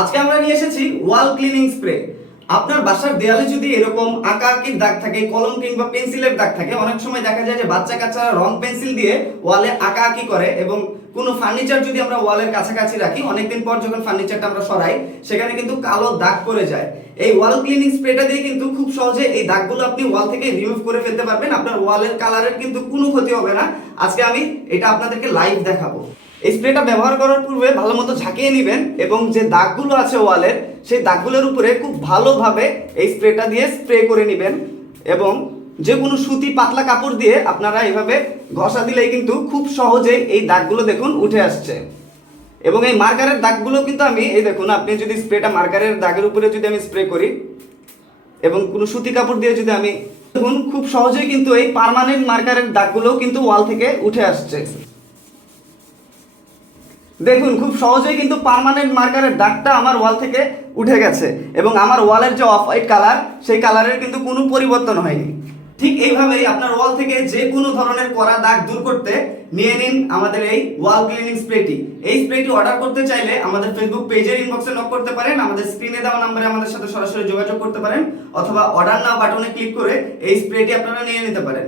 আজকে আমরা নিয়ে এসেছি ওয়াল ক্লিনিং স্প্রে। আপনার বাসার দেয়ালে যদি এরকম আঁকা আঁকির দাগ থাকে, কলম কিংবা পেন্সিলের দাগ থাকে, অনেক সময় দেখা যায় যে বাচ্চা কাচ্চারা রং পেন্সিল দিয়ে ওয়ালে আঁকা আঁকি করে এবং কোনো ফার্নিচার যদি আমরা ওয়ালের কাছাকাছি রাখি, অনেকদিন পর যখন ফার্নিচারটা আমরা সরাই, সেখানে কিন্তু কালো দাগ পড়ে যায়। এই ওয়াল ক্লিনিং স্প্রেটা দিয়ে কিন্তু খুব সহজে এই দাগগুলো আপনি ওয়াল থেকে রিমুভ করে ফেলতে পারবেন। আপনার ওয়ালের কালারের কিন্তু কোনো ক্ষতি হবে না। আজকে আমি এটা আপনাদেরকে লাইভ দেখাবো। স্প্রেটা ব্যবহার করার পূর্বে ভালো মতো ঝাঁকিয়ে নেবেন এবং যে দাগগুলো আছে ওয়ালের, সেই দাগগুলোর উপরে খুব ভালোভাবে এই স্প্রেটা দিয়ে স্প্রে করে নেবেন এবং যে কোনো সুতি পাতলা কাপড় দিয়ে আপনারা এভাবে ঘষা দিলেই কিন্তু খুব সহজেই এই দাগগুলো দেখুন উঠে আসছে। এবং এই মার্কারের দাগগুলো কিন্তু আমি, এই দেখুন, আপনি যদি স্প্রেটা মার্কারের দাগের উপরে যদি আমি স্প্রে করি এবং কোনো সুতি কাপড় দিয়ে যদি আমি, দেখুন, খুব সহজেই কিন্তু এই পার্মানেন্ট মার্কারের দাগগুলোও কিন্তু ওয়াল থেকে উঠে আসছে। দেখুন, খুব সহজেই কিন্তু পার্মানেন্ট মার্কারের দাগটা আমার ওয়াল থেকে উঠে গেছে এবং আমার ওয়ালের যে অফ হোয়াইট কালার সেই কালারের কিন্তু কোনো পরিবর্তন হয়নি। ঠিক এইভাবেই আপনার ওয়াল থেকে যে কোনো ধরনের করা দাগ দূর করতে নিয়ে নিন আমাদের এই ওয়াল ক্লিনিং স্প্রেটি এই স্প্রেটি অর্ডার করতে চাইলে আমাদের ফেসবুক পেজের ইনবক্সে নক করতে পারেন, আমাদের স্ক্রিনে দেওয়া নম্বরে আমাদের সাথে সরাসরি যোগাযোগ করতে পারেন, অথবা অর্ডার নাও বাটনে ক্লিক করে এই স্প্রেটি আপনারা নিয়ে নিতে পারেন।